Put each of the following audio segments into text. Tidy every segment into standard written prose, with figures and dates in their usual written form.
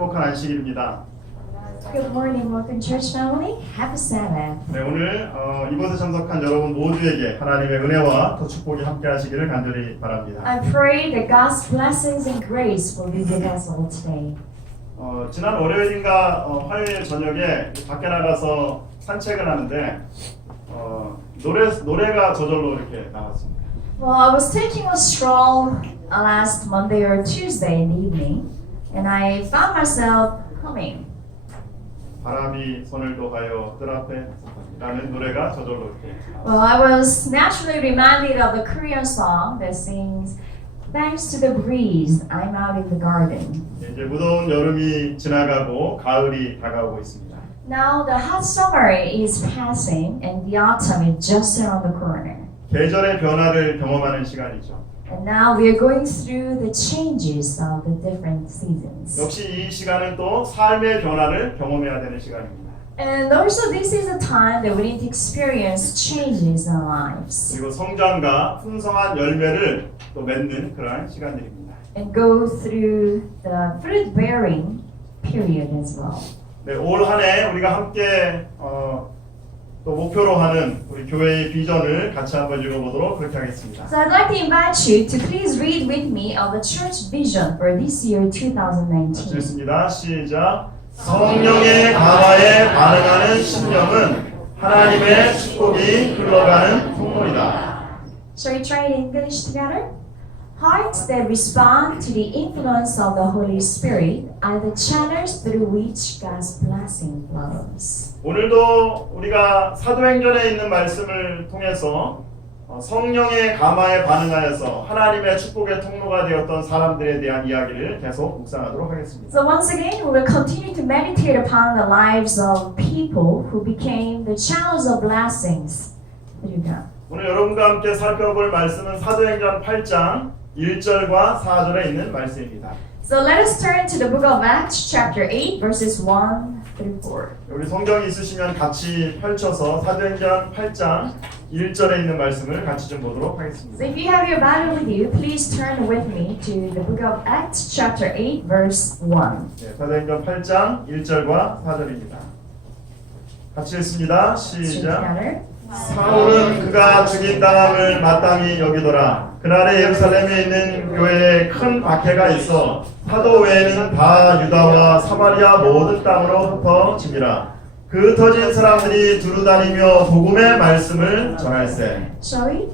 행복한 안식일입니다. Good morning, welcome church family. Happy Sabbath. 네, 오늘 이곳에 참석한 여러분 모두에게 하나님의 은혜와 또 축복이 함께하시기를 간절히 바랍니다. I pray that God's blessings and grace will be with us all today. 지난 월요일인가 화요일 저녁에 밖에 나가서 산책을 하는데 노래가 저절로 이렇게 나왔습니다. Well, I was taking a stroll last Monday or Tuesday in the evening, and I found myself humming. 바람이 손을 놓아요 뜰 앞에 라는 노래가 저절로 이렇게 Well, I was naturally reminded of the Korean song that sings, "Thanks to the breeze, I'm out in the garden." 이제 무더운 여름이 지나가고 가을이 다가오고 있습니다. Now the hot summer is passing, and the autumn is just around the corner. 계절의 변화를 경험하는 시간이죠. And now we are going through the changes of the different seasons. 역시 이 시간은 또 삶의 변화를 경험해야 되는 시간입니다. And also this is a time that we need to experience changes in our lives. 그리고 성장과 풍성한 열매를 또 맺는 그러한 시간들입니다. And go through the fruit bearing period as well. 네, 올 한 해 우리가 함께 또 목표로 하는 우리 교회의 비전을 같이 한번 읽어보도록 그렇게 하겠습니다. So I'd like to invite you to please read with me of the church vision for this year 2019. 읽습니다. 시작. 성령의 강화에 반응하는 심령은 하나님의 축복이 흘러가는 통로이다. Shall we try it in English together? Hearts that respond to the influence of the Holy Spirit are the channels through which God's blessing flows. 오늘도 우리가 사도행전에 있는 말씀을 통해서 성령의 감화에 반응하여서 하나님의 축복의 통로가 되었던 사람들에 대한 이야기를 계속 묵상하도록 하겠습니다. So once again, we will continue to meditate upon the lives of people who became the channels of blessings through God. 오늘 여러분과 함께 살펴볼 말씀은 사도행전 8장 1절과 4절에 있는 말씀입니다. So let us turn to the book of Acts chapter 8 verses 1 through 4. 우리 성경이 있으시면 같이 펼쳐서 사도행전 8장 1절에 있는 말씀을 같이 좀 보도록 So 하겠습니다. if you have your Bible with you, please turn with me to the book of Acts chapter 8 verse 1. 네, 사도행전 8장 1절과 4절입니다. 같이 읽습니다. 시작. Together. 사울은 그가 죽인당함을 마땅히 여기더라. 그날에 예루살렘에 있는 교회에 큰 박해가 있어 사도 외에는 다 유다와 사마리아 모든 땅으로 흩어지니라. 그 흩어진 사람들이 두루다니며 복음의 말씀을 전할세. Shall we?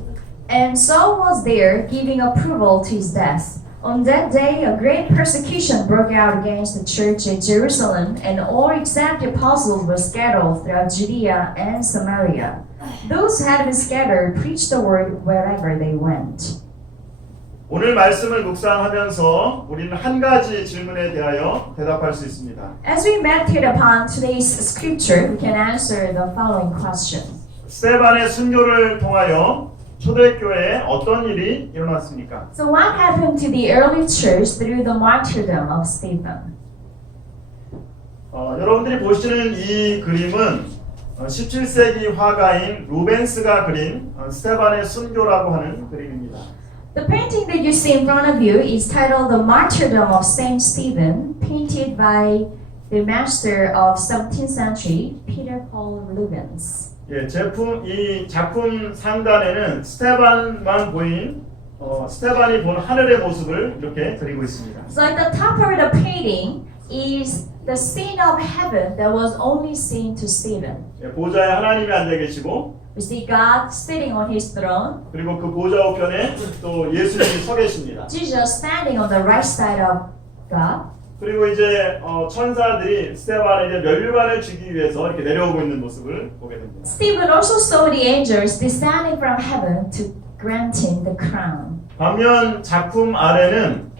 And Saul was there giving approval to his death. On that day, a great persecution broke out against the church at Jerusalem, and all except the apostles were scattered throughout Judea and Samaria. Those who had been scattered preached the word wherever they went. 오늘 말씀을 묵상하면서 우리는 한 가지 질문에 대하여 대답할 수 있습니다. As we meditate upon today's scripture, we can answer the following question. 스데반의 순교를 통하여 초대교회에 어떤 일이 일어났습니까? So what happened to the early church through the martyrdom of Stephen? 여러분들이 보시는 이 그림은 17세기 화가인 루벤스가 그린 스데반의 순교라고 하는 그림입니다. The painting that you see in front of you is titled The Martyrdom of Saint Stephen, painted by the master of 17th century, Peter Paul Rubens. 예, 이 작품 상단에는 스테반만 보인 스테반이 본 하늘의 모습을 이렇게 그리고 있습니다. So at the top of the painting is the scene of heaven that was only seen to Stephen. 예, 보좌에 하나님이 앉아 계시고 We see God sitting on his throne, 그리고 그 보좌 우편에 또 예수님이 서 계십니다. Jesus standing on the right side of God. 그리고 이제 천사들이 스테반에게 면류관을 주기 위해서 이렇게 내려오고 있는 모습을 보게 됩니다. Stephen also saw the angels descending from heaven to grant him the crown. 반면 작품 아래는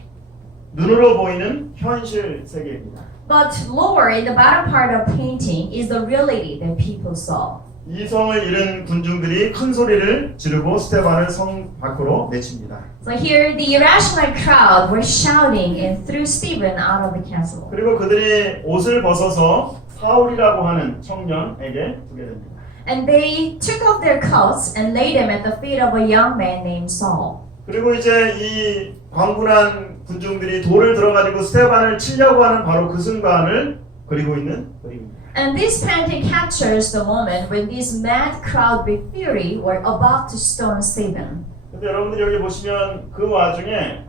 눈으로 보이는 현실 세계입니다. But lower in the bottom part of painting is the reality that people saw. 이성을 잃은 군중들이 큰 소리를 지르고 스테반을 성 밖으로 내칩니다. So here the irrational crowd were shouting and threw Stephen out of the castle. 그리고 그들이 옷을 벗어서 사울이라고 하는 청년에게 두게 됩니다. And they took off their coats and laid them at the feet of a young man named Saul. 그리고 이제 이 광분한 군중들이 돌을 들어가지고 스테반을 치려고 하는 바로 그 순간을 그리고 있는 그림입니다. And this painting captures the moment when this mad crowd with fury were about to stone Stephen. 근데 여러분들 여기 보시면 그 와중에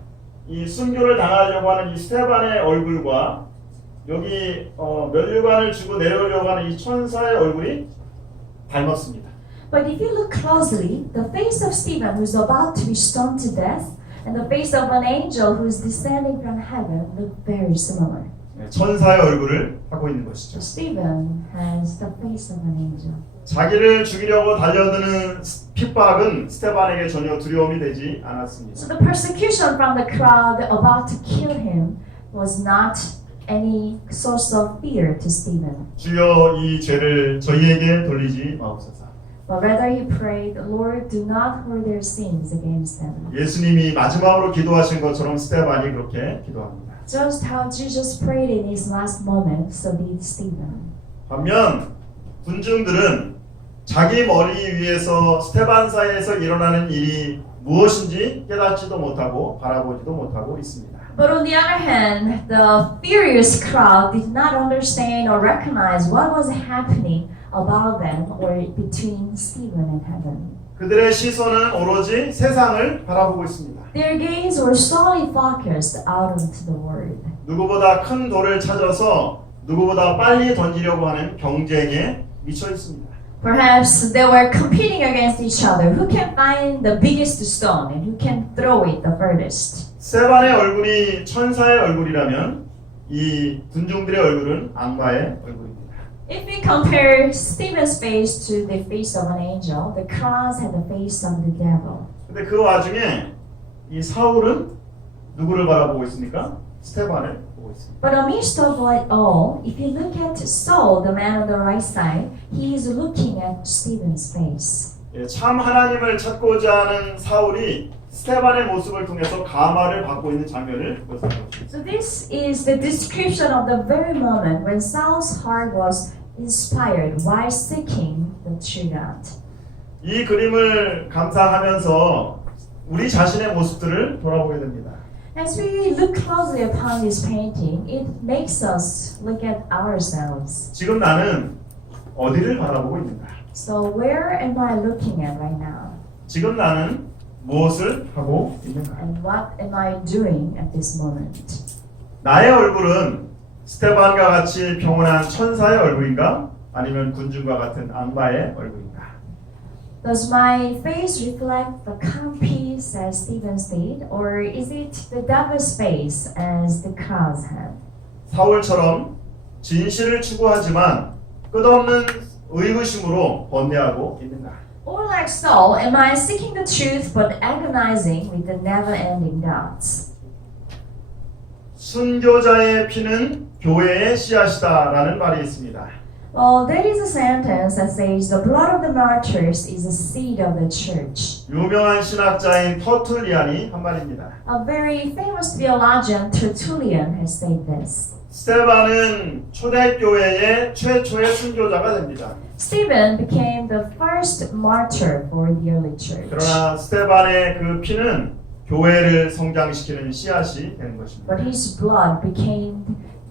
이 순교를 당하려고 하는 이 스테반의 얼굴과 여기 면류관을 주고 내려오려고 하는 이 천사의 얼굴이 닮았습니다. But if you look closely, the face of Stephen who's about to be stoned to death and the face of an angel who's descending from heaven look very similar. 천사의 얼굴을 하고 있는 것이죠. Stephen has the face of an angel. 자기를 죽이려고 달려드는 핍박은 스테반에게 전혀 두려움이 되지 않았습니다. So the persecution from the crowd about to kill him was not any source of fear to Stephen. 주여 이 죄를 저희에게 돌리지 마옵소서. But rather he prayed, Lord, do not hold their sins against them. 예수님이 마지막으로 기도하신 것처럼 스테반이 그렇게 기도합니다. Just how Jesus prayed in his last moment, so did Stephen. 반면 군중들은 자기 머리 위에서 스테반 사이에서 일어나는 일이 무엇인지 깨닫지도 못하고 바라보지도 못하고 있습니다. But on the other hand, the furious crowd did not understand or recognize what was happening about them or between Stephen and heaven. 그들의 시선은 오로지 세상을 바라보고 있습니다. Their gaze were solely focused out into the world. 누구보다 큰 돌을 찾아서 누구보다 빨리 던지려고 하는 경쟁에 미쳐 있습니다. Perhaps they were competing against each other. Who can find the biggest stone and who can throw it the furthest? 스테반의 얼굴이 천사의 얼굴이라면 이 군중들의 얼굴은 악마의 얼굴입니다. If we compare Stephen's face to the face of an angel, the cross had the face of the devil. 근데 그 와중에 이 사울은 누구를 바라보고 있습니까? 스테반을 보고 있습니다. But amidst of it all, if you look at Saul, the man on the right side, he is looking at Stephen's face. 참 하나님을 찾고자 하는 사울이 스테반의 모습을 통해서 감화를 받고 있는 장면을 묘사하고 있습니다. So this is the description of the very moment when Saul's heart was inspired while seeking the true God. 이 그림을 감상하면서 우리 자신의 모습들을 돌아보게 됩니다. As we look closely upon this painting, it makes us look at ourselves. 지금 나는 어디를 바라보고 있는가? So where am I looking at right now? 지금 나는 무엇을 하고 있는가? And what am I doing at this moment? 나의 얼굴은 스테반과 같이 평온한 천사의 얼굴인가? 아니면 군중과 같은 악마의 얼굴인가? Does my face reflect the calm peace as Stephen's did, or is it the devil's face as the crowds had? 사울처럼 진실을 추구하지만 끝없는 의구심으로 번뇌하고 있는가? Or like Saul, am I seeking the truth but agonizing with the never-ending doubts? 순교자의 피는 교회의 씨앗이다라는 말이 있습니다. Well, there is a sentence that says the blood of the martyrs is the seed of the church. 유명한 신학자인 터툴리안이 한 말입니다. A very famous theologian, Tertullian, has said this. 스테반은 초대교회의 최초의 순교자가 됩니다. Stephen became the first martyr for the early church. 그러나 스테반의 그 피는 교회를 성장시키는 씨앗이 되는 것입니다. But his blood became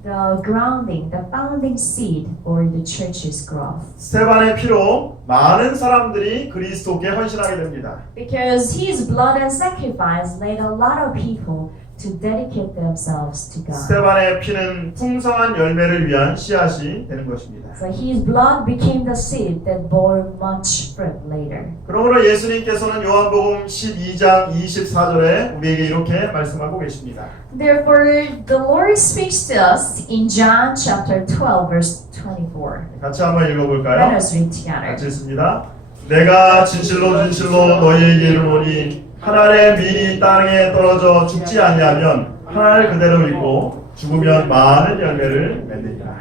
the grounding, the founding seed for the church's growth. 스테반의 피로 많은 사람들이 그리스도께 헌신하게 됩니다. Because his blood and sacrifice led a lot of people to dedicate themselves to God. 스테반의 피는 풍성한 열매를 위한 씨앗이 되는 것입니다. So his blood became the seed that bore much fruit later. 그러므로 예수님께서는 요한복음 12장 24절에 우리에게 이렇게 말씀하고 계십니다. Therefore, the Lord speaks to us in John chapter 12, verse 24. 같이 한번 Let 읽어볼까요? us read together. 같이 읽습니다. 내가 진실로 진실로 너희에게 이르노니 한 알의 밀이 땅에 떨어져 죽지 아니하면 한 알 그대로 있고 죽으면 많은 열매를 맺느니라.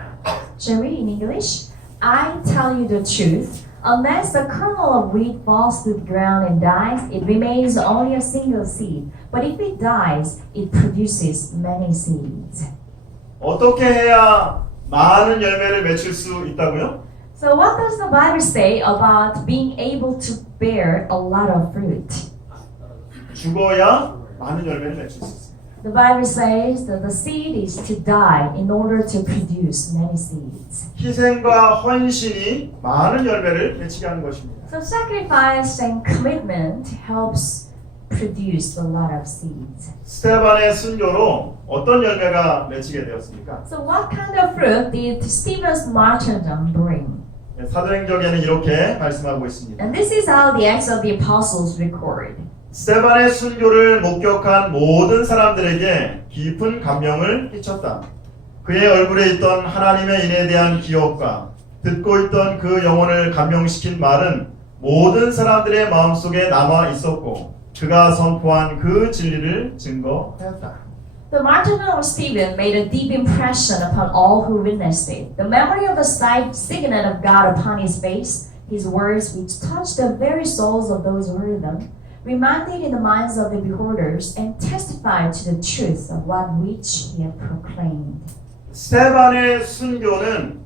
Shall we in English? I tell you the truth. Unless the kernel of wheat falls to the ground and dies, it remains only a single seed. But if it dies, it produces many seeds. 어떻게 해야 많은 열매를 맺힐 수 있다고요? So what does the Bible say about being able to bear a lot of fruit? 죽어야 많은 열매를 맺힐 수 있습니다. The Bible says that the seed is to die in order to produce many seeds. 희생과 헌신이 많은 열매를 맺히게 하는 것입니다. So sacrifice and commitment helps produce a lot of seeds. 스테반의 순교로 어떤 열매가 맺히게 되었습니까? So what kind of fruit did Stephen's martyrdom bring? 사도행전에는 이렇게 말씀하고 있습니다. And this is how the Acts of the Apostles record. 스테반의 순교를 목격한 모든 사람들에게 깊은 감명을 끼쳤다. 그의 얼굴에 있던 하나님의 인에 대한 기억과 듣고 있던 그 영혼을 감명시킨 말은 모든 사람들의 마음속에 남아 있었고 그가 선포한 그 진리를 증거하였다. The martyrdom of Stephen made a deep impression upon all who witnessed it. The memory of the signet of God upon his face, his words which touched the very souls of those who heard them, remained in the minds of the beholders and testified to the truth of what which he had proclaimed. 스테반의 순교는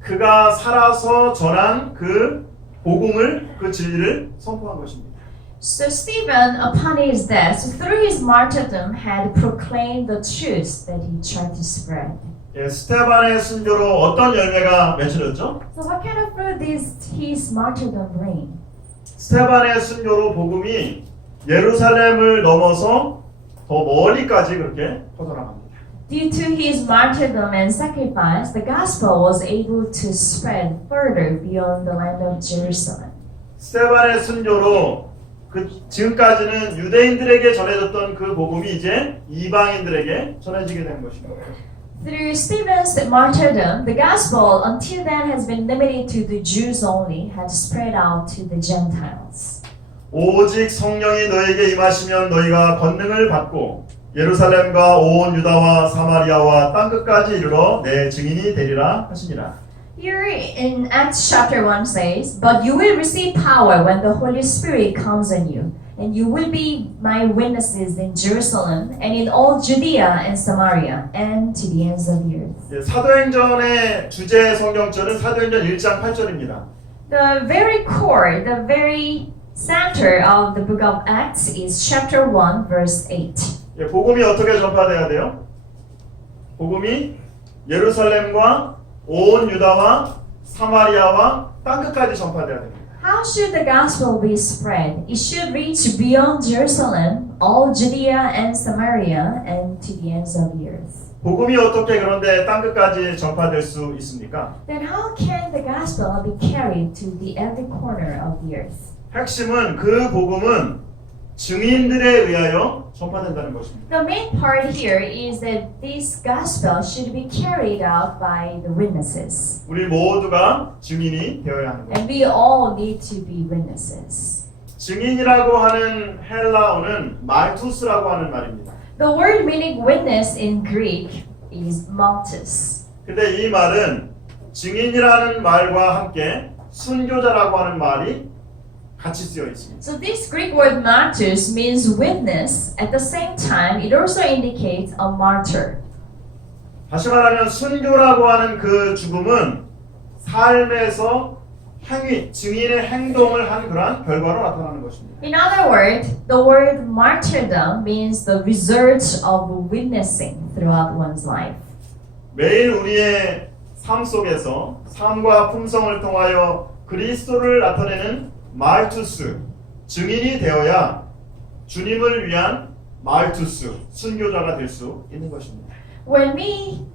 그가 살아서 전한 그 복음을, 그 진리를 선포한 것입니다. So Stephen, upon his death, through his martyrdom, had proclaimed the truth that he tried to spread. 예, 스테반의 순교로 어떤 열매가 맺혀졌죠? So what kind of fruit did his martyrdom bring? 스테반의 순교로 복음이 예루살렘을 넘어서 더 멀리까지 그렇게 퍼져나갑니다. Due to his martyrdom and sacrifice, the gospel was able to spread further beyond the land of Jerusalem. 스테반의 순교로 그 지금까지는 유대인들에게 전해졌던 그 복음이 이제 이방인들에게 전해지게 된 것입니다. Through Stephen's martyrdom, the gospel until then has been limited to the Jews only, had spread out to the Gentiles. 오직 성령이 너에게 임하시면 너희가 권능을 받고 예루살렘과 온 유다와 사마리아와 땅끝까지 이르러 내 증인이 되리라 하시니라. Here in Acts chapter 1 says, But you will receive power when the Holy Spirit comes on you, and you will be my witnesses in Jerusalem and in all Judea and Samaria and to the ends of the earth. 사도행전의 주제 성경절은 사도행전 1장 8절입니다. The very core, the very center of the book of Acts is chapter 1 verse 8. 복음이 어떻게 전파돼야 돼요? 복음이 예루살렘과 온 유다와 사마리아와 땅끝까지 전파돼야 됩니다. How should the gospel be spread? It should reach beyond Jerusalem, all Judea and Samaria, and to the ends of the earth. 복음이 어떻게 그런데 땅끝까지 전파될 수 있습니까? Then how can the gospel be carried to the every corner of the earth? 핵심은 그 복음은 증인들에 의하여 전파된다는 것입니다. The main part here is that this gospel should be carried out by the witnesses. 우리 모두가 증인이 되어야 하는 것입니다. And we all need to be witnesses. 증인이라고 하는 헬라어는 말투스라고 하는 말입니다. The word meaning witness in Greek is martus. 근데 이 말은 증인이라는 말과 함께 순교자라고 하는 말이 같이 쓰여 있습니다. So this Greek word martus means witness. At the same time, it also indicates a martyr. 다시 말하면 순교라고 하는 그 죽음은 삶에서 행위, 증인의 행동을 한 그러한 결과로 나타나는 것입니다. In other words, the word martyrdom means the result of witnessing throughout one's life. 매일 우리의 삶 속에서 삶과 품성을 통하여 그리스도를 나타내는 말투스, 증인이 되어야 주님을 위한 말투스, 순교자가 될 수 있는 것입니다. When we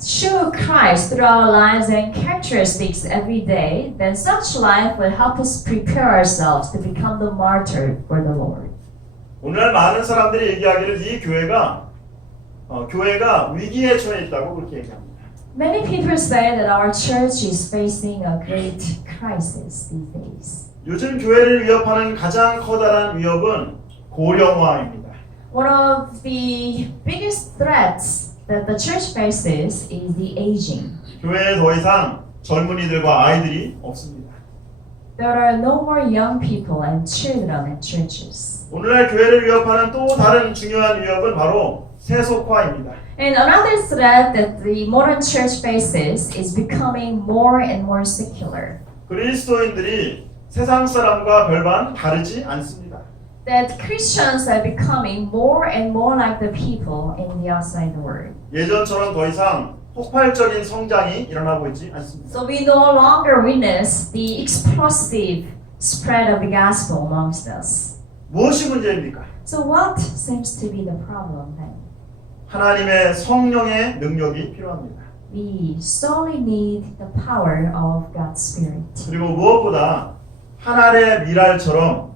show Christ through our lives and characteristics every day, then such life will help us prepare ourselves to become the martyr for the Lord. 오늘날 많은 사람들이 얘기하기를 이 교회가 위기에 처해 있다고 그렇게 얘기합니다. Many people say that our church is facing a great crisis these days. 요즘 교회를 위협하는 가장 커다란 위협은 고령화입니다. One of the biggest threats that the church faces is the aging. 교회에 더 이상 젊은이들과 아이들이 없습니다. There are no more young people and children at churches. 오늘날 교회를 위협하는 또 다른 중요한 위협은 바로 세속화입니다. And another threat that the modern church faces is becoming more and more secular. 그리스도인들이 세상 사람과 별반 다르지 않습니다. that Christians are becoming more and more like the people in the outside world. 예전처럼 더 이상 폭발적인 성장이 일어나고 있지 않습니다. So we no longer witness the explosive spread of the gospel amongst us. 무엇이 문제입니까? So what seems to be the problem then? 하나님의 성령의 능력이 필요합니다. We solely need the power of God's Spirit. 그리고 무엇보다 하나님의 미랄처럼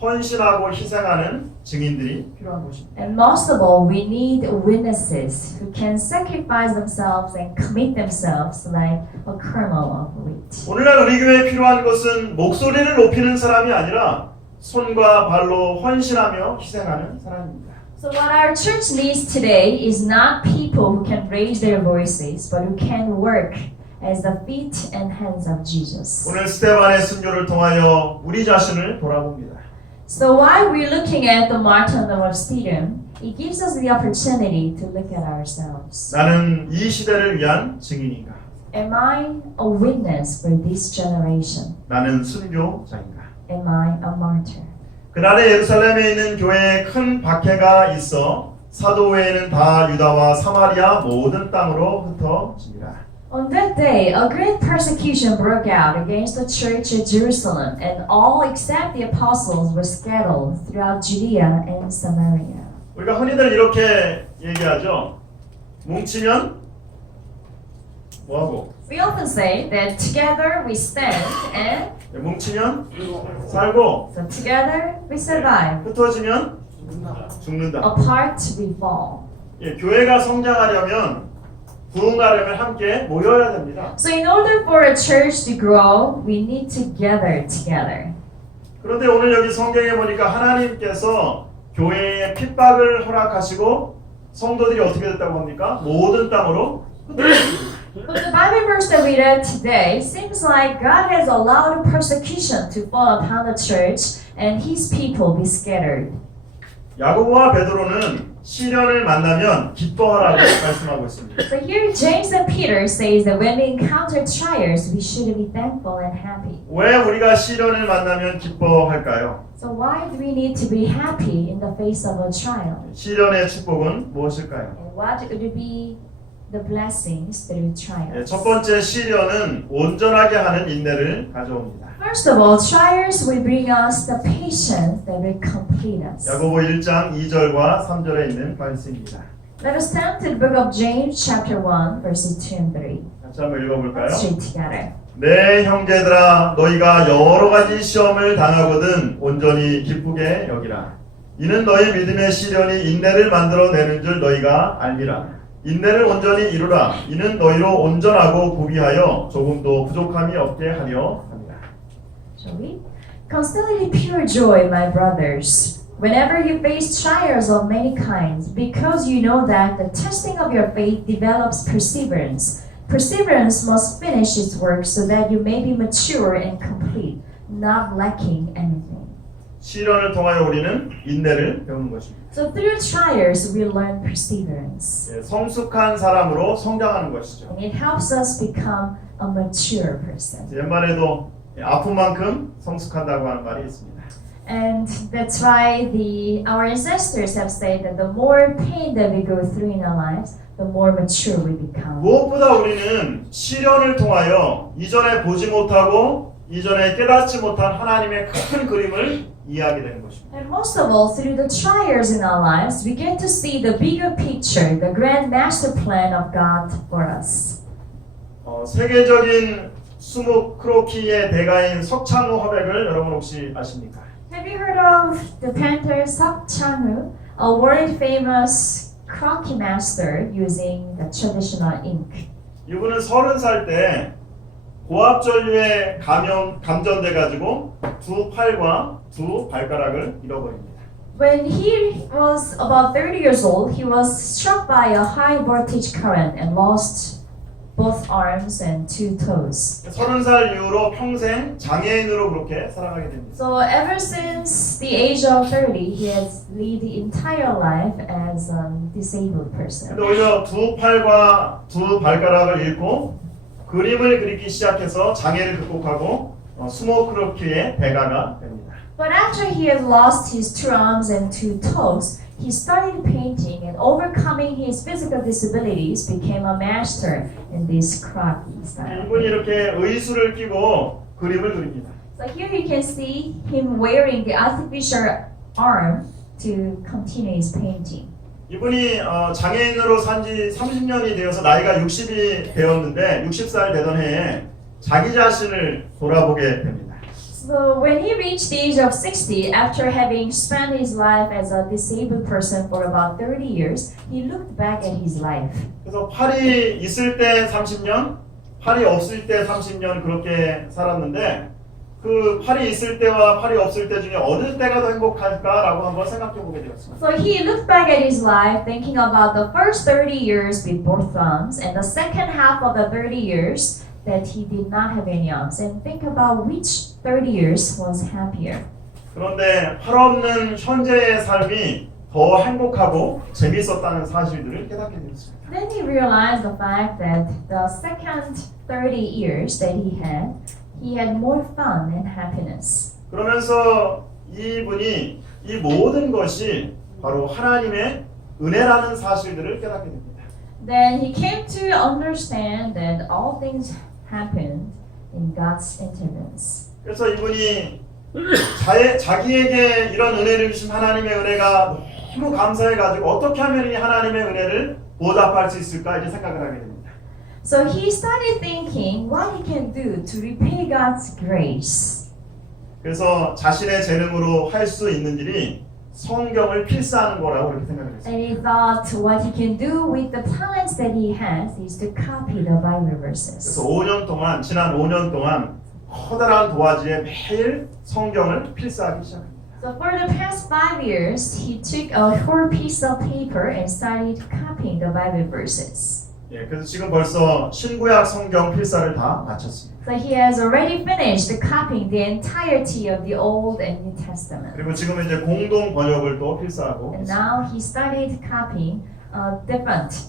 헌신하고 희생하는 증인들이 필요한 것입니다. And most of all, we need witnesses who can sacrifice themselves and commit themselves like a kernel of wheat. 오늘날 우리 교회에 필요한 것은 목소리를 높이는 사람이 아니라 손과 발로 헌신하며 희생하는 사람입니다. So what our church needs today is not people who can raise their voices, but who can work as the feet and hands of Jesus. 오늘 스테반의 순교를 통하여 우리 자신을 돌아봅니다. So while we're looking at the martyrdom of Stephen, it gives us the opportunity to look at ourselves. 나는 이 시대를 위한 증인인가? Am I a witness for this generation? 나는 순교자인가? Am I a martyr? 그날에 예루살렘에 있는 교회에 큰 박해가 있어 사도 외에는 다 유다와 사마리아 모든 땅으로 흩어집니다. On that day, a great persecution broke out against the church at Jerusalem, and all except the apostles were scattered throughout Judea and Samaria. 우리가 흔히들 이렇게 얘기하죠. 뭉치면 뭐하고? We often say that together we stand, and 뭉치면 살고 so together we survive. 흩어지면 죽는다. Apart we fall. 예, 교회가 성장하려면 부흥하려면 함께 모여야 됩니다. So in order for a church to grow, we need to gather together. 그런데 오늘 여기 성경에 보니까 하나님께서 교회에 핍박을 허락하시고 성도들이 어떻게 됐다고 합니까? 모든 땅으로 But the Bible verse that we read today seems like God has allowed persecution to fall upon the church and His people be scattered. 야고보와 베드로는 시련을 만나면 기뻐하라고 말씀하고 있습니다. So here James and Peter says that when we encounter trials, we should be thankful and happy. 왜 우리가 시련을 만나면 기뻐할까요? So why do we need to be happy in the face of a trial? 시련의 축복은 무엇일까요? And what would be the blessings through 예, 첫 trials? 번째 시련은 온전하게 하는 인내를 가져옵니다. First of all, trials will bring us the patience that will complete us. 야고보 1장 2절과 3절에 있는 말씀입니다. Let us turn to the book of James, chapter 1, verses 2 and 3. 같이 한번 읽어볼까요? Let's read together. 내 형제들아 너희가 여러 가지 시험을 당하거든 온전히 기쁘게 여기라. 이는 너희 믿음의 시련이 인내를 만들어내는 줄 너희가 알미라. 인내를 온전히 이루라. 이는 너희로 온전하고 구비하여 조금도 부족함이 없게 하려 합니다. Shall we? Consider it pure joy, my brothers, whenever you face trials of many kinds, because you know that the testing of your faith develops perseverance. Perseverance must finish its work so that you may be mature and complete, not lacking anything. 시련을 통하여 우리는 인내를 배우는 것입니다. So through trials, we learn perseverance. 예, 성숙한 사람으로 성장하는 것이죠. And it helps us become a mature person. 옛말에도 아픈 만큼 성숙한다고 하는 말이 있습니다. And that's why our ancestors have said that the more pain that we go through in our lives, the more mature we become. 무엇보다 우리는 시련을 통하여 이전에 보지 못하고 이전에 깨닫지 못한 하나님의 큰 그림을 이해하게 되는 것입니다. And most of all, through the trials in our lives, we get to see the bigger picture, the grand master plan of God for us. 세계적인 수목 크로키의 대가인 석창호 화백을 여러분 혹시 아십니까? Have you heard of the painter Seok Chang-woo, a world-famous croquis master using the traditional ink? 이분은 30살 때 고압전류에 감전돼 가지고 두 팔과 두 발가락을 잃어버립니다. When he was about 30 years old, he was struck by a high voltage current and lost both arms and two toes. 30살 이후로 평생 장애인으로 그렇게 살아가게 됩니다. So ever since the age of 30, he has lived the entire life as a disabled person. 근데 오히려 두 팔과 두 발가락을 잃고 그림을 그리기 시작해서 장애를 극복하고 수모 크로키의 대가가 됩니다. But after he had lost his two arms and two toes, he started painting and overcoming his physical disabilities became a master in this croquis style. 이분이 이렇게 의수를 끼고 그림을 그립니다. So here you can see him wearing the artificial arm to continue his painting. 이분이 장애인으로 산지 30년이 되어서 나이가 60이 되었는데 60살 되던 해에 자기 자신을 돌아보게 됩니다. So when he reached the age of 60, after having spent his life as a disabled person for about 30 years, he looked back at his life. 그래서 팔이 있을 때 30년, 팔이 없을 때 30년 그렇게 살았는데 그 팔이 있을 때와 팔이 없을 때 중에 어느 때가 더 행복할까라고 한번 생각해 보게 되었습니다. So he looked back at his life thinking about the first 30 years with both thumbs and the second half of the 30 years that he did not have any arms and think about which 30 years was happier. 그런데 팔 없는 현재의 삶이 더 행복하고 재밌었다는 사실들을 깨닫게 되었습니다. Then he realized the fact that the second 30 years that he had more fun and happiness. 그러면서 이분이 이 모든 것이 바로 하나님의 은혜라는 사실들을 깨닫게 됩니다. Then he came to understand that all things happened in God's intervention. 그래서 이분이 자기에게 이런 은혜를 주신 하나님의 은혜가 너무 감사해가지고 어떻게 하면 이 하나님의 은혜를 보답할 수 있을까 이제 생각을 하게 됩니다. So he started thinking what he can do to repay God's grace. 그래서 자신의 재능으로 할 수 있는 일이 성경을 필사하는 거라고 그렇게 생각을 했어요. And he thought what he can do with the talents that he has is to copy the Bible verses. 그래서 5년 동안 지난 5년 동안 커다란 도화지에 매일 성경을 필사하기 시작합니다. So for the past 5 years, he took a whole piece of paper and started copying the Bible verses. 예, 그래서 지금 벌써 신구약 성경 필사를 다 마쳤습니다. So he has already finished copying the entirety of the Old and New Testament. 그리고 지금 이제 공동 번역을 또 필사하고 And 있습니다. now he started copying a different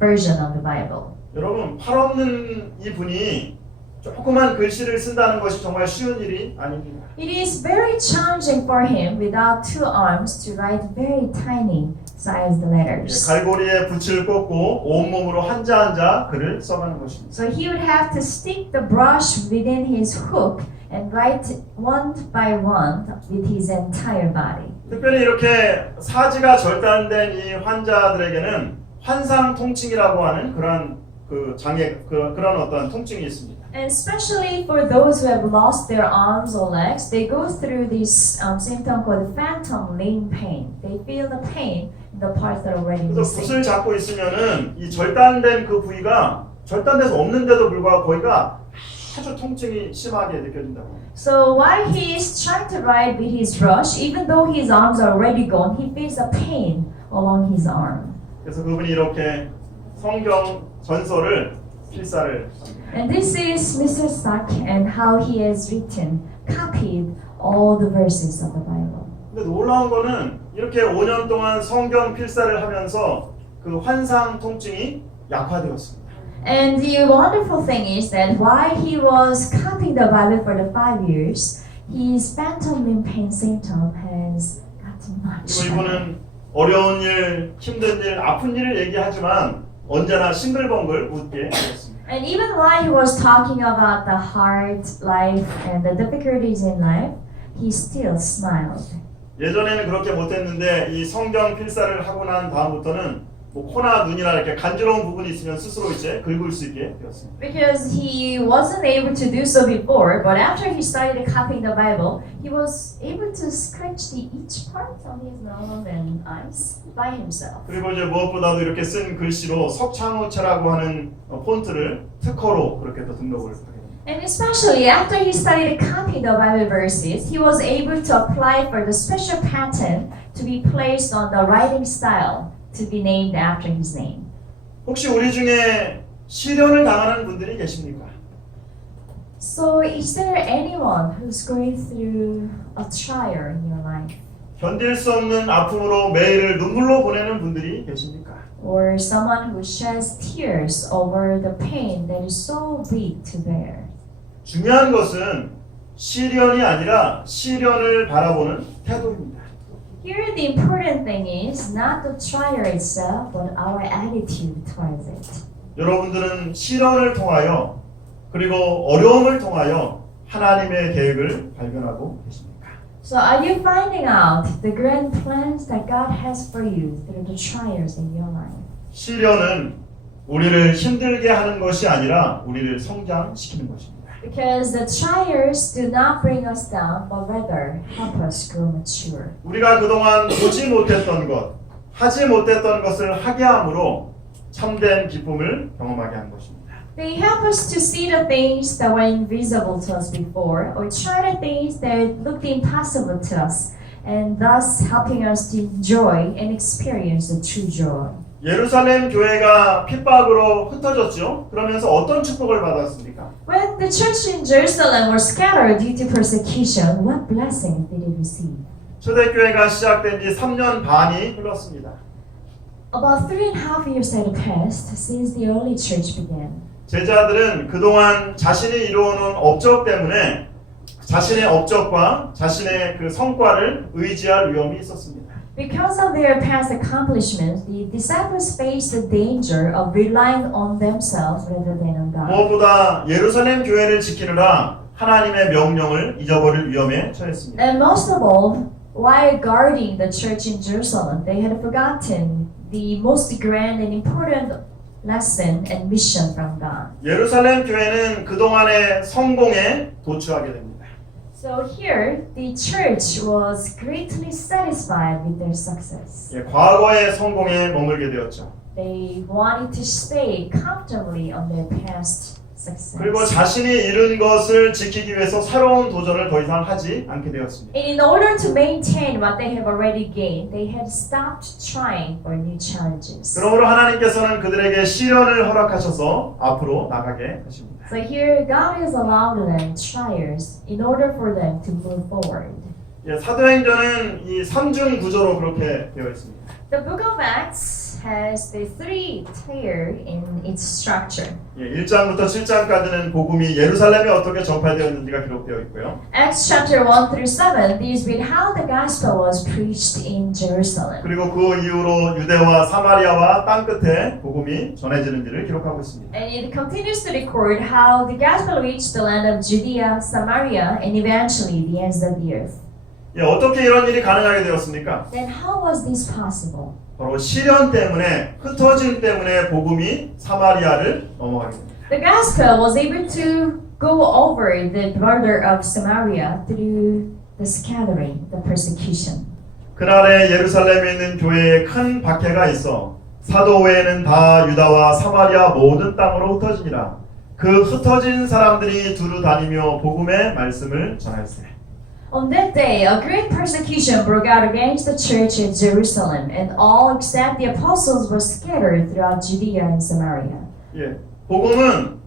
version of the Bible. 여러분 팔 없는 이 분이 조그만 글씨를 쓴다는 것이 정말 쉬운 일이 아닙니다. It is very challenging for him without two arms to write very tiny sized 예, letters. 갈고리에 붓을 꽂고 온몸으로 한자 한자 글을 써가는 것입니다. So he would have to stick the brush within his hook and write one by one with his entire body. 특별히 이렇게 사지가 절단된 이 환자들에게는 환상 통증이라고 하는 그런 그 장애 그런 어떤 통증이 있습니다. And especially for those who have lost their arms or legs, they go through this symptom called phantom limb pain. They feel the pain in the parts that are already 그래서 missing. 붓을 잡고 있으면은 이 절단된 그 부위가 절단돼서 없는데도 불구하고 거기가 아주 통증이 심하게 느껴진다고. So while he is trying to write with his brush, even though his arms are already gone, he feels a pain along his arm. 그래서 그분이 이렇게 성경 전설을 필사를 합니다. And this is Mr. Stark and how he has written, copied all the verses of the Bible. 근데 놀라운 거는 이렇게 5년 동안 성경 필사를 하면서 그 환상 통증이 약화되었습니다. And the wonderful thing is that while he was copying the Bible for the 5 years, his phantom limb pain symptom has gotten much 그리고 better. 이분은 어려운 일, 힘든 일, 아픈 일을 얘기하지만 언제나 싱글벙글 웃게 되었습니다. And even while he was talking about the hard life and the difficulties in life, he still smiled. 예전에는 그렇게 못했는데 이 성경 필사를 하고 난 다음부터는 뭐 코나 눈이나 이렇게 간지러운 부분이 있으면 스스로 이제 긁을 수 있게 되었습니다. Because he wasn't able to do so before, but after he started copying the Bible, he was able to scratch each part on his nose and eyes by himself. 그리고 이제 무엇보다도 이렇게 쓴 글씨로 석창호체라고 하는 폰트를 특허로 그렇게 또 등록을 하게 됩니다. And especially after he started copying the Bible verses, he was able to apply for the special patent to be placed on the writing style to be named after his name. 혹시 우리 중에 시련을 당하는 분들이 계십니까? So is there anyone who's going through a trial in your life? 견딜 수 없는 아픔으로 매일을 눈물로 보내는 분들이 계십니까? Or someone who sheds tears over the pain that is so big to bear? 중요한 것은 시련이 아니라 시련을 바라보는 태도입니다. Here, the important thing is not the trial itself, but our attitude towards it. 여러분들은 시련을 통하여 그리고 어려움을 통하여 하나님의 계획을 발견하고 계십니까? So, are you finding out the grand plans that God has for you through the trials in your life? 시련은 우리를 힘들게 하는 것이 아니라 우리를 성장시키는 것입니다. Because the trials do not bring us down, but rather help us grow mature. 우리가 그동안 보지 못했던 것, 하지 못했던 것을 하게 함으로 참된 기쁨을 경험하게 하는 것입니다. They help us to see the things that were invisible to us before, or try the things that looked impossible to us, and thus helping us to enjoy and experience the true joy. 예루살렘 교회가 핍박으로 흩어졌죠. 그러면서 어떤 축복을 받았습니까? When the church in Jerusalem were scattered due to persecution, what blessing did it receive? 초대교회가 시작된 지 3년 반이 흘렀습니다. About 3.5 years had passed since the early church began. 제자들은 그동안 자신이 이루어놓은 업적 때문에 자신의 업적과 자신의 그 성과를 의지할 위험이 있었습니다. Because of their past accomplishments, the disciples faced the danger of relying on themselves rather than on God. 무엇보다 예루살렘 교회를 지키느라 하나님의 명령을 잊어버릴 위험에 처했습니다. And most of all, while guarding the church in Jerusalem, they had forgotten the most grand and important lesson and mission from God. 예루살렘 교회는 그동안의 성공에 도취하게 됩니다. So here, the church was greatly satisfied with their success. 과거의 성공에 머물게 되었죠. They wanted to stay comfortably on their past success. 그리고 자신이 이룬 것을 지키기 위해서 새로운 도전을 더 이상 하지 않게 되었습니다. And in order to maintain what they have already gained, they had stopped trying for new challenges. 그러므로 하나님께서는 그들에게 시련을 허락하셔서 앞으로 나가게 하십니다. So here, God has allowed them trials in order for them to move forward. 사도행전은 이 3중 구조로 그렇게 되어 있습니다. The book of Acts has the three tier in its structure. 1장부터 7장까지는 복음이 예루살렘에 어떻게 전파되었는지가 기록되어 있고요. Acts chapter 1 through 7 deals with how the gospel was preached in Jerusalem. 그리고 그 이후로 유대와 사마리아와 땅 끝에 복음이 전해지는지를 기록하고 있습니다. And it continues to record how the gospel reached the land of Judea, Samaria, and eventually the ends of the earth. 어떻게 이런 일이 가능하게 되었습니까? Then how was this possible? 바로 시련 때문에, 흩어짐 때문에 복음이 사마리아를 넘어가게 됩니다. The gospel was able to go over the border of Samaria through the scattering, the persecution. 그날에 예루살렘에 있는 교회에 큰 박해가 있어 사도 외에는 다 유다와 사마리아 모든 땅으로 흩어지니라. 그 흩어진 사람들이 두루 다니며 복음의 말씀을 전하였으니. On that day, a great persecution broke out against the church in Jerusalem, and all except the apostles were scattered throughout Judea and Samaria. 복음은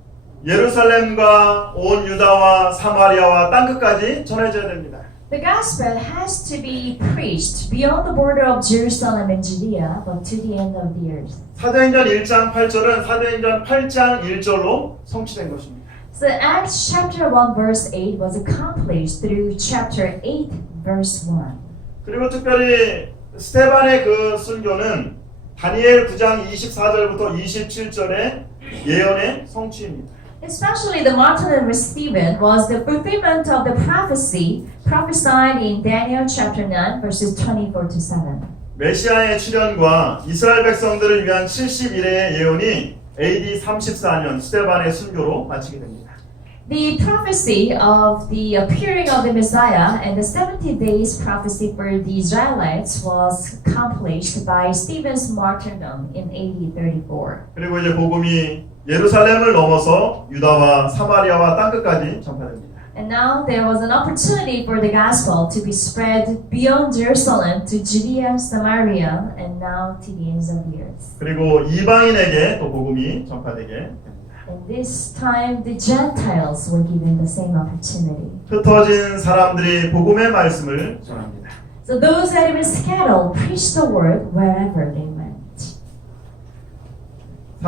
예루살렘과 온 유다와 사마리아와 땅 끝까지 전해져야 됩니다. The gospel has to be preached beyond the border of Jerusalem and Judea, but to the end of the earth. 사도행전 1장 8절은 사도행전 8장 1절로 성취된 것입니다. So Acts chapter 1 verse 8 was accomplished through chapter 8 verse 1. 그리고 특별히 스테반의 그 순교는 다니엘 9장 24절부터 27절의 예언의 성취입니다. Especially the martyrdom of Stephen was the fulfillment of the prophecy prophesied in Daniel chapter 9 verses 24 to 7. 메시아의 출현과 이스라엘 백성들을 위한 70일의 예언이 AD 34년 스테반의 순교로 마치게 됩니다. The prophecy of the appearing of the Messiah and the 70 days prophecy for the Israelites was accomplished by Stephen's martyrdom in AD 34. 그리고 이제 복음이 예루살렘을 넘어서 유다와 사마리아와 땅 끝까지 전파됩니다. And now there was an opportunity for the gospel to be spread beyond Jerusalem to Judea, Samaria, and now to the ends of the earth. 그리고 이방인에게 또 복음이 전파되게 됩니다. And this time the Gentiles were given the same opportunity. 흩어진 사람들이 복음의 말씀을 전합니다. So those that had been scattered preached the word wherever they went.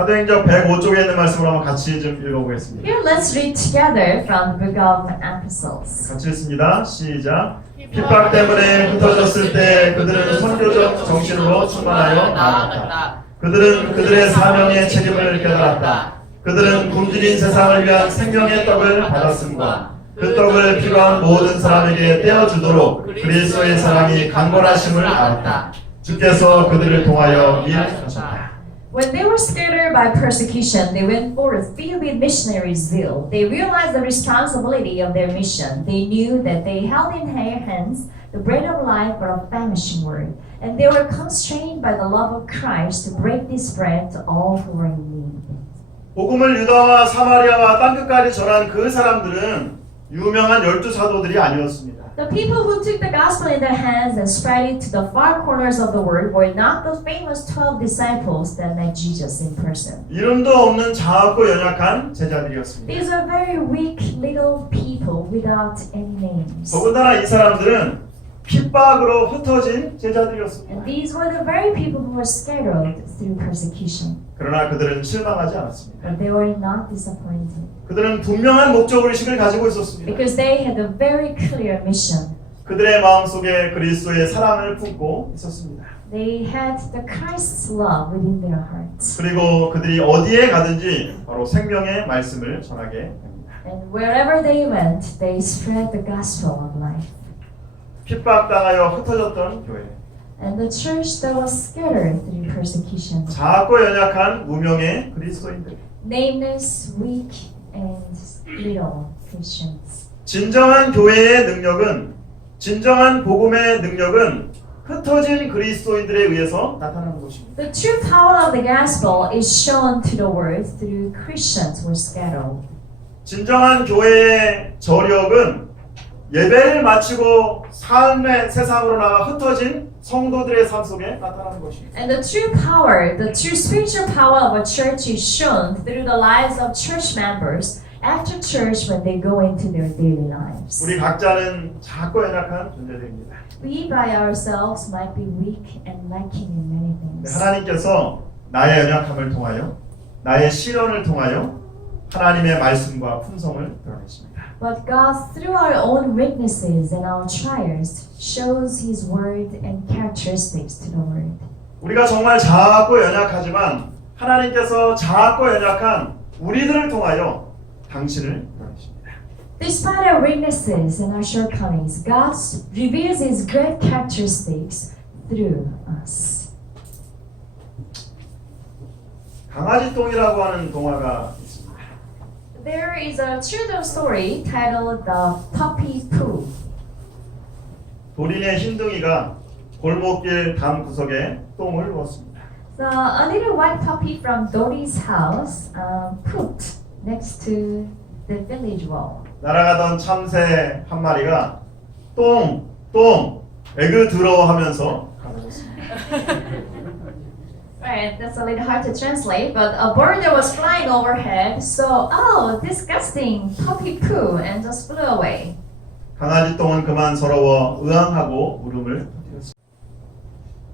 사도행전 105쪽에 있는 말씀을 한번 같이 좀 읽어보겠습니다. Here, let's read together from the book of Epistles. 같이 읽습니다. 시작. 핍박 때문에 흩어졌을 때 그들은 선교적 정신으로 충만하여 나아갔다. 그들은 그들의 사명의 책임을 깨달았다. 그들은 굶주린 세상을 위한 생명의 떡을 받았음과 그 떡을 필요한 모든 사람에게 떼어주도록 그리스도의 사랑이 강건하심을 알았다. 주께서 그들을 통하여 일하셨다. When they were scattered by persecution, they went forth filled with missionary zeal. They realized the responsibility of their mission. They knew that they held in their hands the bread of life for a famishing world, and they were constrained by the love of Christ to break this bread to all who were in need. 복음을 유다와 사마리아와 땅끝까지 전한 그 사람들은 유명한 12사도들이 아니었습니다. The people who took the gospel in their hands and spread it to the far corners of the world were not the famous 12 disciples that met Jesus in person. 이름도 없는 작고 연약한 제자들이었습니다. These are very weak little people without any names. 더군다나 이 사람들은 핍박으로 흩어진 제자들이었습니다. And these were the very people who were scattered through persecution. 그러나 그들은 실망하지 않았습니다. But they were not disappointed. 그들은 분명한 목적의식을 가지고 있었습니다. Because they had a very clear mission. 그들의 마음속에 그리스도의 사랑을 품고 있었습니다. They had the Christ's love within their hearts. 그리고 그들이 어디에 가든지 바로 생명의 말씀을 전하게 됩니다. And wherever they went, they spread the gospel of life. 핍박당하여 흩어졌던 교회, And the church that was scattered through persecution. 작고 연약한 무명의 그리스도인들, Nameless, weak, and little Christians. 진정한 교회의 능력은, 진정한 복음의 능력은 흩어진 그리스도인들에 의해서 나타나는 것입니다. The true power of the gospel is shown to the world through Christians who are scattered. 진정한 교회의 저력은 예배를 마치고 삶의 세상으로 나가 흩어진 성도들의 삶 속에 나타나는 것입니다. And the true power, the true spiritual power of a church is shown through the lives of church members after church when they go into their daily lives. 우리 각자는 작고 연약한 존재들입니다. We by ourselves might be weak and lacking in many things. 하나님께서 나의 연약함을 통하여, 나의 시련을 통하여 하나님의 말씀과 품성을 드러내십니다. But God, through our own weaknesses and our trials, shows His word and characteristics to the world. 우리가 정말 작고 연약하지만 하나님께서 작고 연약한 우리들을 통하여 당신을 드러내십니다. Despite our weaknesses and our shortcomings, God reveals His great characteristics through us. 강아지똥이라고 하는 동화가 있습니다. There is a children's story titled The Puppy Pooh. 도린의 흰둥이가 골목길 담 구석에 똥을 누웠습니다. So a little white puppy from Dory's house pooped next to the village wall. 날아가던 참새 한 마리가 똥, 에그 더러워하면서 가라졌습니다. Right, that's a little hard to translate, but a bird that was flying overhead saw, oh, disgusting puppy poo, and just flew away. 강아지 똥은 그만 서러워 의앙하고 울음을 터뜨렸습니다.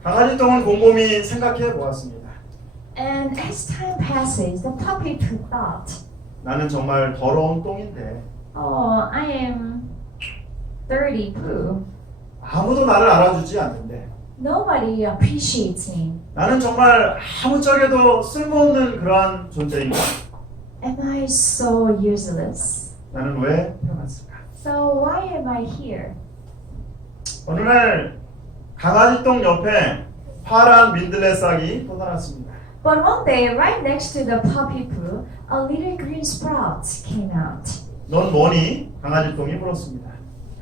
강아지 똥은 곰곰이 생각해 보았습니다. And as time passes, the puppy poo thought, 나는 정말 더러운 똥인데 oh, I am dirty poo. 아무도 나를 알아주지 않는데 Nobody appreciates me. 나는 정말 아무짝에도 쓸모없는 그러한 존재인가? Am I so useless? 나는 왜 태어났을까? So why am I here? 어느 날 강아지 똥 옆에 파란 민들레 싹이 돋아났습니다. But one day, right next to the puppy poo, a little green sprout came out. 넌 뭐니? 강아지 똥이 물었습니다.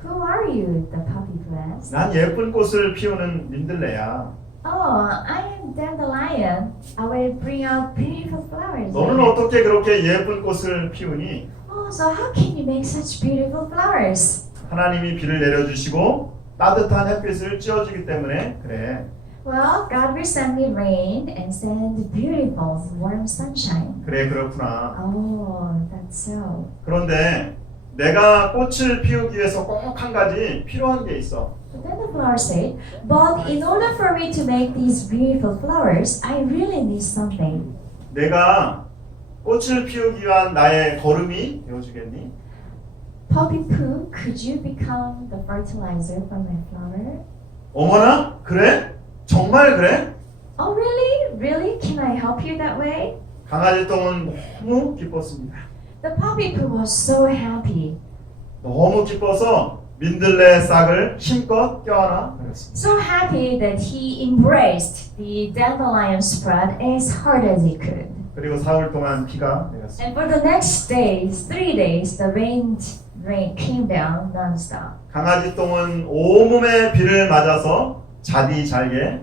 Who are you? The puppy poo asked. 난 예쁜 꽃을 피우는 민들레야. Oh, I am dandelion. I will bring out beautiful flowers. 너는 어떻게 그렇게 예쁜 꽃을 피우니? Oh, so how can you make such beautiful flowers? 하나님이 비를 내려주시고 따뜻한 햇빛을 쬐어주기 때문에 그래. Well, God will send me rain and send beautiful warm sunshine. 그래 그렇구나. Oh, that's so. 그런데 내가 꽃을 피우기 위해서 꼭 한 가지 필요한 게 있어. But then the flower said, but in order for me to make these beautiful flowers, I really need something. 내가 꽃을 피우기 위한 나의 거름이 되어주겠니? Poppy poo, could you become the fertilizer for my flower? 어머나? 그래? 정말 그래? Oh, really? Really? Can I help you that way? 강아지 똥은 너무 기뻤습니다. The poppy poo was so happy, 너무 기뻐서 민들레 싹을 힘껏 껴안아 버렸습니다. so happy that he embraced the dandelion spread as hard as he could. 그리고 사흘 동안 비가 내렸습니다. And for the next days, 3 days, the rain came down non-stop. 강아지 똥은 온몸에 비를 맞아서 자디 잘게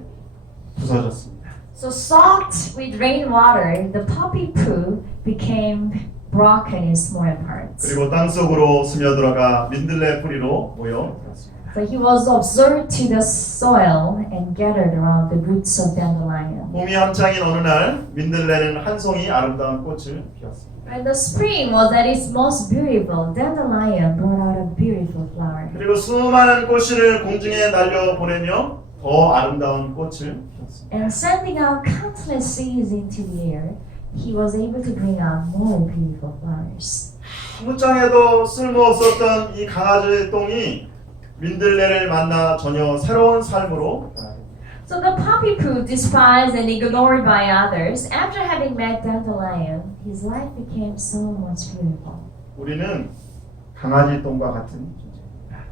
부서졌습니다. So soaked with rainwater, the poppy poo became broken in smaller parts. 그리고 땅 속으로 스며들어가 민들레 뿌리로 모여들었습니다. So he was absorbed to the soil and gathered around the roots of dandelion. 봄이 한창인 어느 날 민들레는 한 송이 아름다운 꽃을 피웠습니다. When the spring was at its most beautiful, dandelion brought out a beautiful flower. 그리고 수많은 꽃씨를 공중에 날려 보내며 더 아름다운 꽃을 피웠습니다. And sending out countless seeds into the air, he was able to bring out more beautiful flowers. 아무짝에도 쓸모없었던 이 강아지 똥이 민들레를 만나 전혀 새로운 삶으로 변합니다. So the poppy poo, despised and ignored by others, after having met dandelion, his life became so much beautiful. 우리는 강아지 똥과 같은 존재입니다.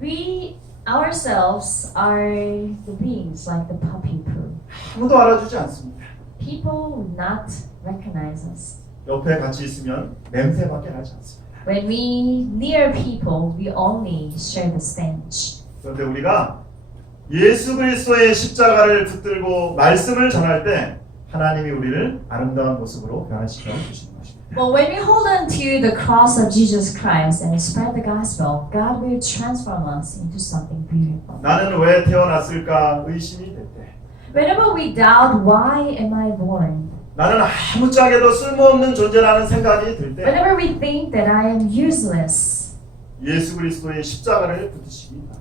We ourselves are the beings like the poppy poo. 아무도 알아주지 않습니다. People would not recognize us. 옆에 같이 있으면 냄새밖에 나지 않습니다. When we near people, we only share the stench. 그런데 우리가 예수 그리스도의 십자가를 붙들고 말씀을 전할 때 하나님이 우리를 아름다운 모습으로 변화시켜 주시는 것입니다. But when we hold on to the cross of Jesus Christ and spread the gospel, God will transform us into something beautiful. 나는 왜 태어났을까 의심이 될 때, Whenever we doubt, why am I born? 나는 아무짝에도 쓸모없는 존재라는 생각이 들 때, Whenever we think that I am useless, 예수 그리스도의 십자가를 붙드시기 바랍니다.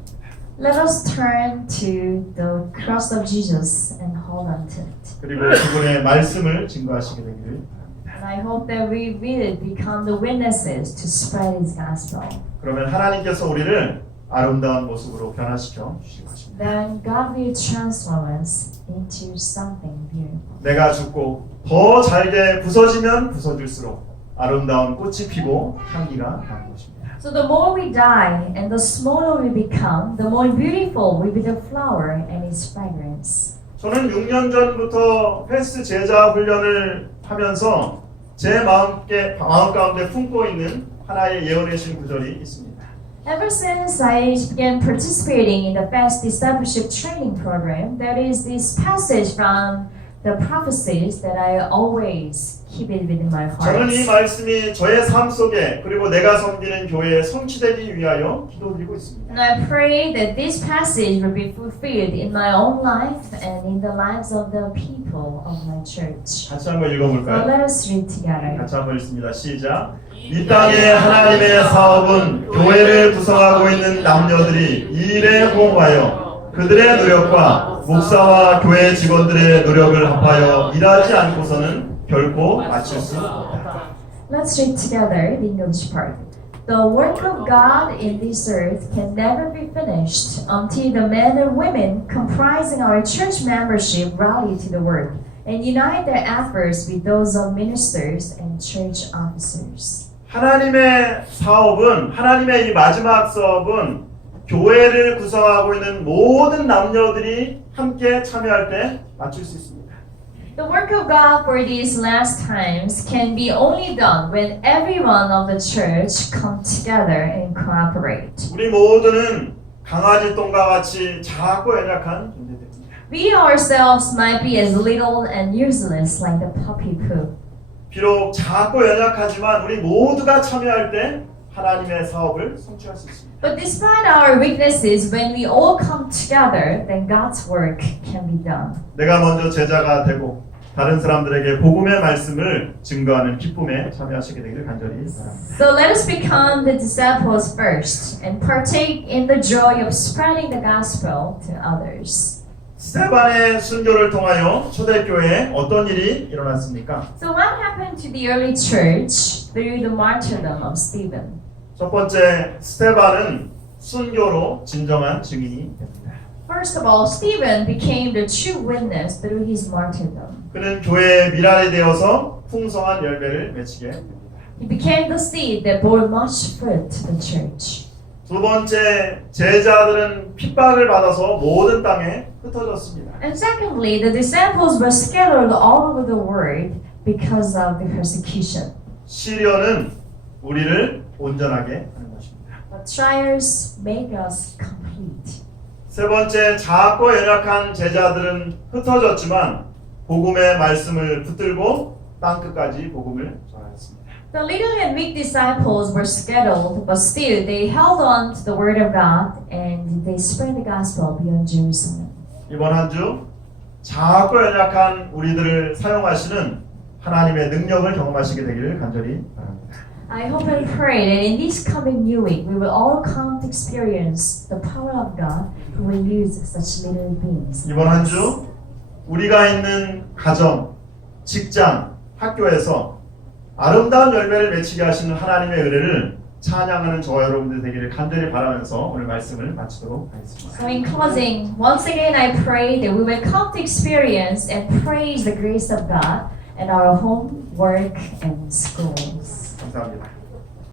let us turn to the cross of Jesus and hold on to it. 그리고 그분의 말씀을 증거하시게 되기를 바랍니다. And I hope that we will become the witnesses to spread His gospel. 그러면 하나님께서 우리를 아름다운 모습으로 변화시켜 주실 것입니다. Then God will transform us into something beautiful. 내가 죽고 더 잘게 부서지면 부서질수록 아름다운 꽃이 피고 향기가 나는 것입니다. So the more we die and the smaller we become, the more beautiful will be the flower and its fragrance. 저는 6년 전부터 헬스 제자 훈련을 하면서 제 마음 가운데 품고 있는 하나의 예언해신 구절이 있습니다. Ever since I began participating in the Fast Discipleship Training Program, there is this passage from the prophecies that I always keep it within my 저는 이 heart. 말씀이 저의 삶 속에 그리고 내가 섬기는 교회에 성취되기 위하여 기도드리고 있습니다. And I pray that this passage will be fulfilled in my own life and in the lives of the people of my church. 같이 한번 So 읽어볼까요? let us read together. 같이 한번 읽습니다. 시작. 이 땅의 하나님의 사업은 교회를 구성하고 있는 남녀들이 이 일에 호응하여 그들의 노력과 목사와 교회 직원들의 노력을 합하여 일하지 않고서는 결코 마칠 수 없다. Let's read together the English part. The work of God in this earth can never be finished until the men and women comprising our church membership rally to the work and unite their efforts with those of ministers and church officers. 하나님의 사업은 하나님의 이 마지막 사업은 교회를 구성하고 있는 모든 남녀들이 함께 참여할 때 마칠 수 있습니다. The work of God for these last times can be only done when everyone of the church come together and cooperate. 우리 모두는 강아지 똥과 같이 작고 연약한 존재들입니다. We ourselves might be as little and useless like the poppy poo. 비록 작고 연약하지만 우리 모두가 참여할 때 하나님의 사업을 성취할 수 있습니다. But despite our weaknesses, when we all come together, then God's work can be done. 내가 먼저 제자가 되고 다른 사람들에게 복음의 말씀을 증거하는 기쁨에 참여하시게 되기를 간절히 바랍니다. So let us become the disciples first and partake in the joy of spreading the gospel to others. 스테반의 순교를 통하여 초대교회에 어떤 일이 일어났습니까? So what happened to the early church through the martyrdom of Stephen? 첫 번째, 스테반은 순교로 진정한 증인이 됩니다. First of all, Stephen became the true witness through his martyrdom. 그는 교회의 미랄이 되어서 풍성한 열매를 맺히게 됩니다. He became the seed that bore much fruit to the church. 두 번째, 제자들은 핍박을 받아서 모든 땅에 흩어졌습니다. And secondly, the disciples were scattered all over the world because of the persecution. 시련은 우리를 온전하게 하는 것입니다. But trials make us complete. 세 번째, 작고 연약한 제자들은 흩어졌지만 복음의 말씀을 붙들고 땅끝까지 복음을 전하였습니다. The little and weak disciples were scattered, but still they held on to the word of God and they spread the gospel beyond Jerusalem. 이번 한 주 작고 연약한 우리들을 사용하시는 하나님의 능력을 경험하시게 되기를 간절히 바랍니다. I hope and pray that in this coming new week we will all come to experience the power of God who will use such little beings. 이번 한 주 우리가 있는 가정, 직장, 학교에서 아름다운 열매를 맺히게 하시는 하나님의 은혜를 찬양하는 저와 여러분들 되기를 간절히 바라면서 오늘 말씀을 마치도록 하겠습니다. So in closing, once again I pray that we will come to experience and praise the grace of God in our home, work, and schools. 감사합니다.